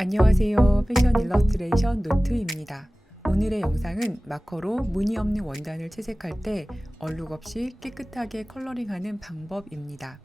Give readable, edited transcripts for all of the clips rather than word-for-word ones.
안녕하세요. 패션 일러스트레이션 노트입니다. 오늘의 영상은 마커로 무늬 없는 원단을 채색할 때 얼룩 없이 깨끗하게 컬러링하는 방법입니다.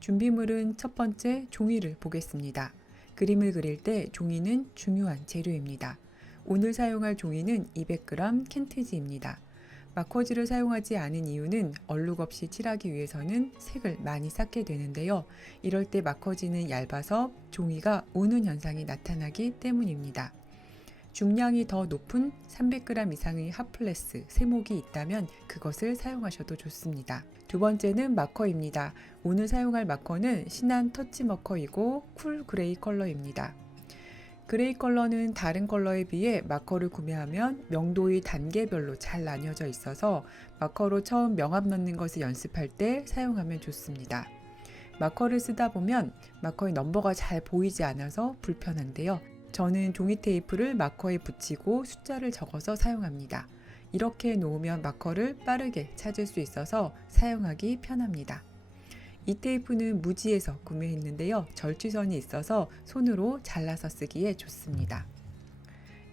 준비물은 첫 번째 종이를 보겠습니다. 그림을 그릴 때 종이는 중요한 재료입니다. 오늘 사용할 종이는 200g 켄트지입니다. 마커지를 사용하지 않은 이유는 얼룩 없이 칠하기 위해서는 색을 많이 쌓게 되는데요. 이럴 때 마커지는 얇아서 종이가 우는 현상이 나타나기 때문입니다. 중량이 더 높은 300g 이상의 핫플레스, 세목이 있다면 그것을 사용하셔도 좋습니다. 두 번째는 마커입니다. 오늘 사용할 마커는 신한 터치 마커이고 쿨 그레이 컬러입니다. 그레이 컬러는 다른 컬러에 비해 마커를 구매하면 명도의 단계별로 잘 나뉘어져 있어서 마커로 처음 명암 넣는 것을 연습할 때 사용하면 좋습니다. 마커를 쓰다 보면 마커의 넘버가 잘 보이지 않아서 불편한데요. 저는 종이 테이프를 마커에 붙이고 숫자를 적어서 사용합니다. 이렇게 놓으면 마커를 빠르게 찾을 수 있어서 사용하기 편합니다. 이 테이프는 무지에서 구매했는데요. 절취선이 있어서 손으로 잘라서 쓰기에 좋습니다.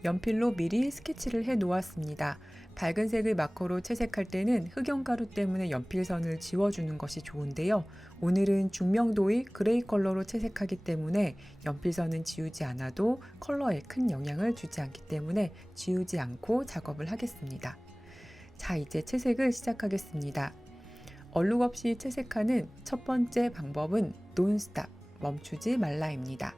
연필로 미리 스케치를 해 놓았습니다. 밝은 색을 마커로 채색할 때는 흑연가루 때문에 연필선을 지워주는 것이 좋은데요. 오늘은 중명도의 그레이 컬러로 채색하기 때문에 연필선은 지우지 않아도 컬러에 큰 영향을 주지 않기 때문에 지우지 않고 작업을 하겠습니다. 자, 이제 채색을 시작하겠습니다. 얼룩 없이 채색하는 첫 번째 방법은 Don't Stop, 멈추지 말라입니다.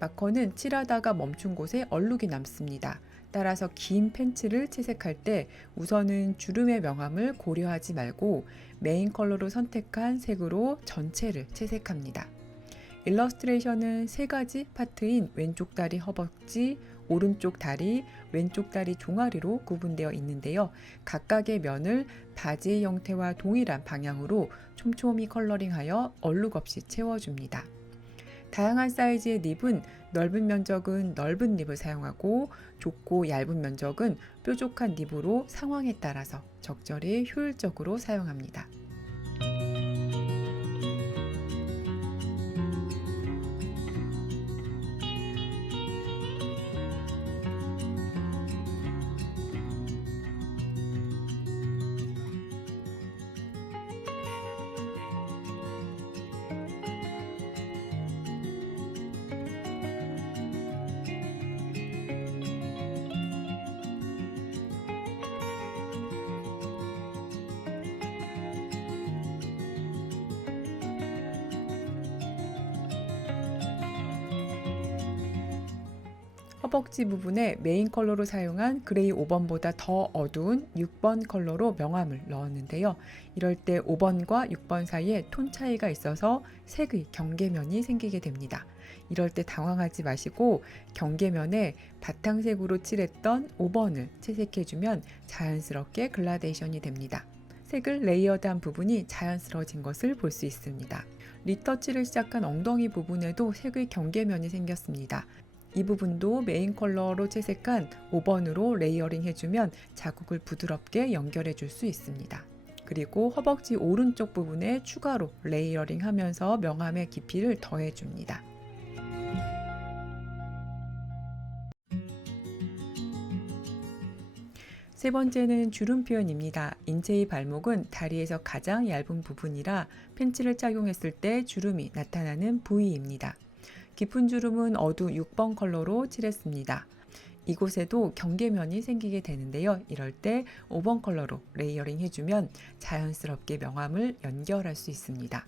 마커는 칠하다가 멈춘 곳에 얼룩이 남습니다. 따라서 긴 펜츠를 채색할 때 우선은 주름의 명암을 고려하지 말고 메인 컬러로 선택한 색으로 전체를 채색합니다. 일러스트레이션은 세 가지 파트인 왼쪽 다리 허벅지, 오른쪽 다리, 왼쪽 다리 종아리로 구분되어 있는데요. 각각의 면을 바지의 형태와 동일한 방향으로 촘촘히 컬러링하여 얼룩 없이 채워줍니다. 다양한 사이즈의 립은 넓은 면적은 넓은 립을 사용하고 좁고 얇은 면적은 뾰족한 립으로 상황에 따라서 적절히 효율적으로 사용합니다. 허벅지 부분에 메인 컬러로 사용한 그레이 5번보다 더 어두운 6번 컬러로 명암을 넣었는데요. 이럴 때 5번과 6번 사이에 톤 차이가 있어서 색의 경계면이 생기게 됩니다. 이럴 때 당황하지 마시고 경계면에 바탕색으로 칠했던 5번을 채색해주면 자연스럽게 글라데이션이 됩니다. 색을 레이어드한 부분이 자연스러워진 것을 볼 수 있습니다. 리터치를 시작한 엉덩이 부분에도 색의 경계면이 생겼습니다. 이 부분도 메인 컬러로 채색한 5번으로 레이어링 해주면 자국을 부드럽게 연결해 줄 수 있습니다. 그리고 허벅지 오른쪽 부분에 추가로 레이어링 하면서 명암의 깊이를 더해 줍니다. 세 번째는 주름 표현입니다. 인체의 발목은 다리에서 가장 얇은 부분이라 팬츠를 착용했을 때 주름이 나타나는 부위입니다. 깊은 주름은 어두 6번 컬러로 칠했습니다. 이곳에도 경계면이 생기게 되는데요. 이럴 때 5번 컬러로 레이어링 해주면 자연스럽게 명암을 연결할 수 있습니다.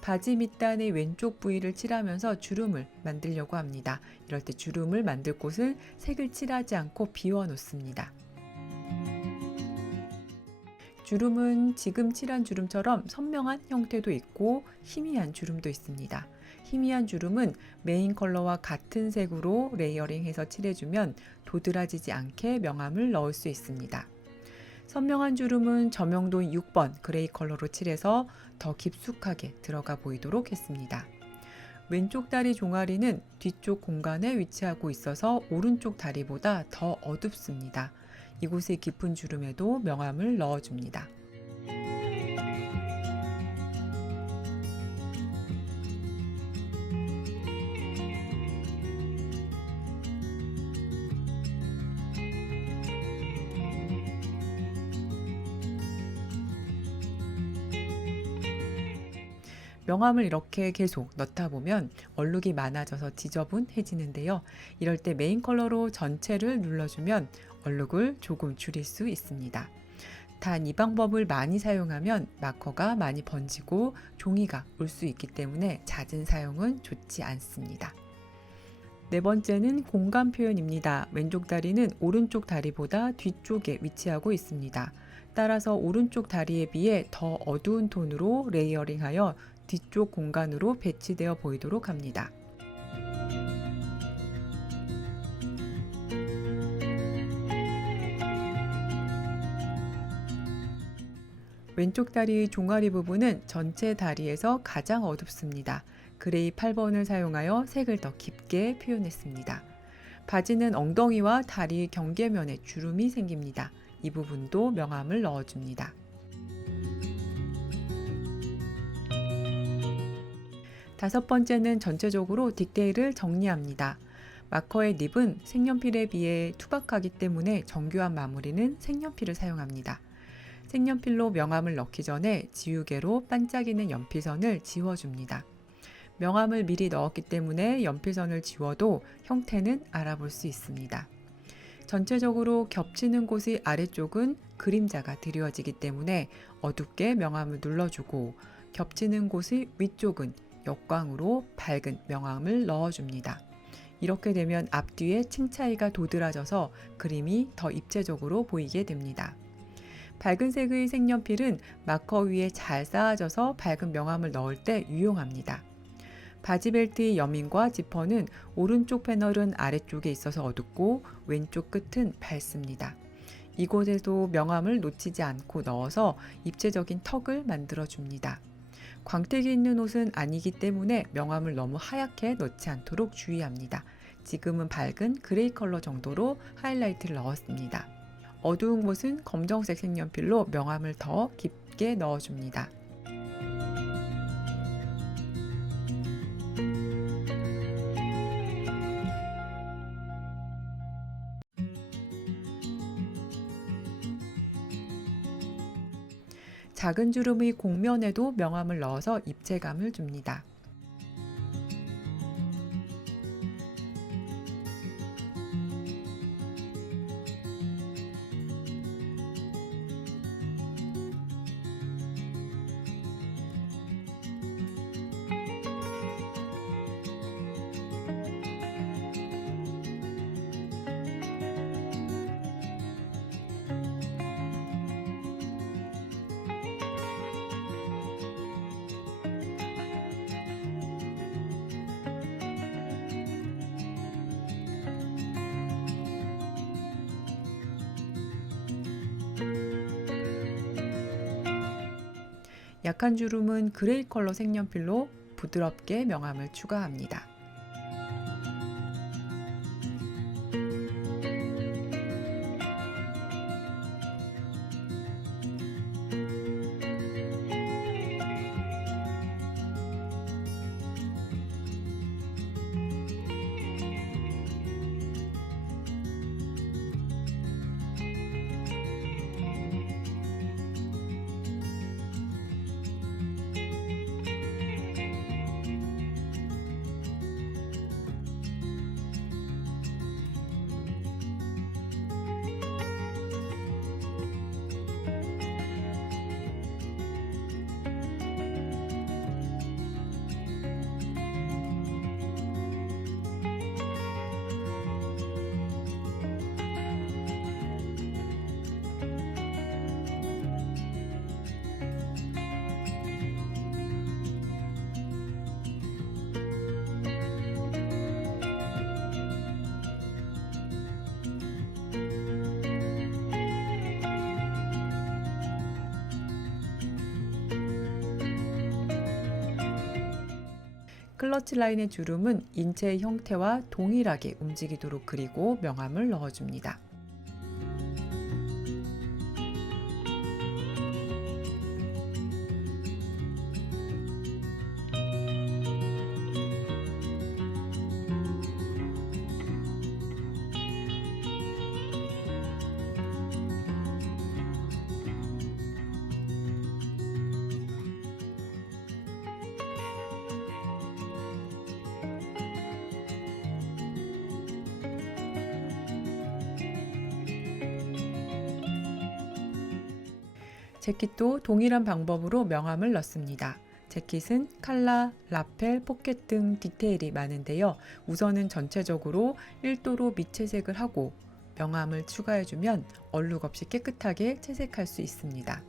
바지 밑단의 왼쪽 부위를 칠하면서 주름을 만들려고 합니다. 이럴 때 주름을 만들 곳은 색을 칠하지 않고 비워 놓습니다. 주름은 지금 칠한 주름처럼 선명한 형태도 있고 희미한 주름도 있습니다. 희미한 주름은 메인 컬러와 같은 색으로 레이어링해서 칠해주면 도드라지지 않게 명암을 넣을 수 있습니다. 선명한 주름은 저명도 6번 그레이 컬러로 칠해서 더 깊숙하게 들어가 보이도록 했습니다. 왼쪽 다리 종아리는 뒤쪽 공간에 위치하고 있어서 오른쪽 다리보다 더 어둡습니다. 이곳의 깊은 주름에도 명암을 넣어줍니다. 명암을 이렇게 계속 넣다 보면 얼룩이 많아져서 지저분해지는데요. 이럴 때 메인 컬러로 전체를 눌러주면 얼룩을 조금 줄일 수 있습니다. 단 이 방법을 많이 사용하면 마커가 많이 번지고 종이가 올 수 있기 때문에 잦은 사용은 좋지 않습니다. 네 번째는 공간 표현입니다. 왼쪽 다리는 오른쪽 다리보다 뒤쪽에 위치하고 있습니다. 따라서 오른쪽 다리에 비해 더 어두운 톤으로 레이어링하여 뒤쪽 공간으로 배치되어 보이도록 합니다. 왼쪽 다리 종아리 부분은 전체 다리에서 가장 어둡습니다. 그레이 8번을 사용하여 색을 더 깊게 표현했습니다. 바지는 엉덩이와 다리 경계면에 주름이 생깁니다. 이 부분도 명암을 넣어줍니다. 다섯 번째는 전체적으로 디테일을 정리합니다. 마커의 닙은 색연필에 비해 투박하기 때문에 정교한 마무리는 색연필을 사용합니다. 색연필로 명암을 넣기 전에 지우개로 반짝이는 연필선을 지워줍니다. 명암을 미리 넣었기 때문에 연필선을 지워도 형태는 알아볼 수 있습니다. 전체적으로 겹치는 곳의 아래쪽은 그림자가 드리워지기 때문에 어둡게 명암을 눌러주고 겹치는 곳의 위쪽은 역광으로 밝은 명암을 넣어줍니다. 이렇게 되면 앞뒤에 층 차이가 도드라져서 그림이 더 입체적으로 보이게 됩니다. 밝은 색의 색연필은 마커 위에 잘 쌓아져서 밝은 명암을 넣을 때 유용합니다. 바지 벨트의 여민과 지퍼는 오른쪽 패널은 아래쪽에 있어서 어둡고 왼쪽 끝은 밝습니다. 이곳에도 명암을 놓치지 않고 넣어서 입체적인 턱을 만들어줍니다. 광택이 있는 옷은 아니기 때문에 명암을 너무 하얗게 넣지 않도록 주의합니다. 지금은 밝은 그레이 컬러 정도로 하이라이트를 넣었습니다. 어두운 곳은 검정색 색연필로 명암을 더 깊게 넣어줍니다. 작은 주름의 곡면에도 명암을 넣어서 입체감을 줍니다. 약한 주름은 그레이 컬러 색연필로 부드럽게 명암을 추가합니다. 클러치 라인의 주름은 인체의 형태와 동일하게 움직이도록 그리고 명암을 넣어줍니다. 재킷도 동일한 방법으로 명암을 넣습니다. 재킷은 칼라, 라펠, 포켓 등 디테일이 많은데요. 우선은 전체적으로 1도로 밑채색을 하고 명암을 추가해주면 얼룩 없이 깨끗하게 채색할 수 있습니다.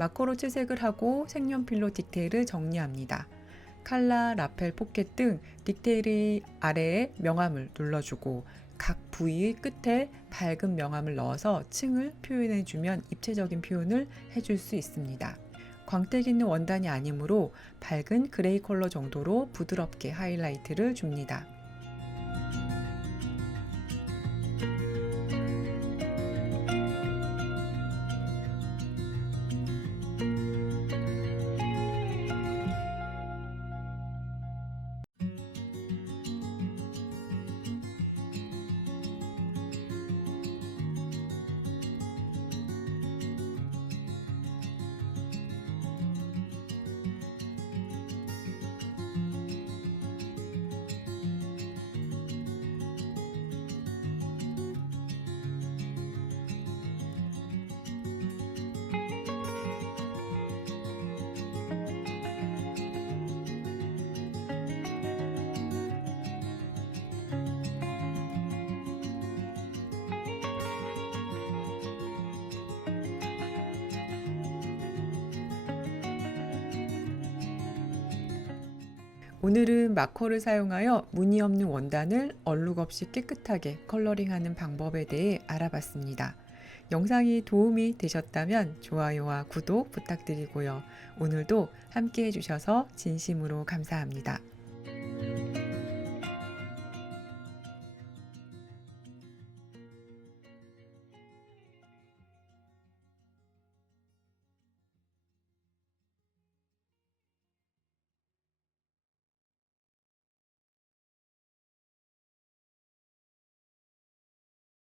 마커로 채색을 하고 색연필로 디테일을 정리합니다. 칼라, 라펠, 포켓 등 디테일의 아래에 명암을 눌러주고 각 부위의 끝에 밝은 명암을 넣어서 층을 표현해주면 입체적인 표현을 해줄 수 있습니다. 광택 있는 원단이 아니므로 밝은 그레이 컬러 정도로 부드럽게 하이라이트를 줍니다. 오늘은 마커를 사용하여 무늬 없는 원단을 얼룩 없이 깨끗하게 컬러링하는 방법에 대해 알아봤습니다. 영상이 도움이 되셨다면 좋아요와 구독 부탁드리고요. 오늘도 함께 해주셔서 진심으로 감사합니다.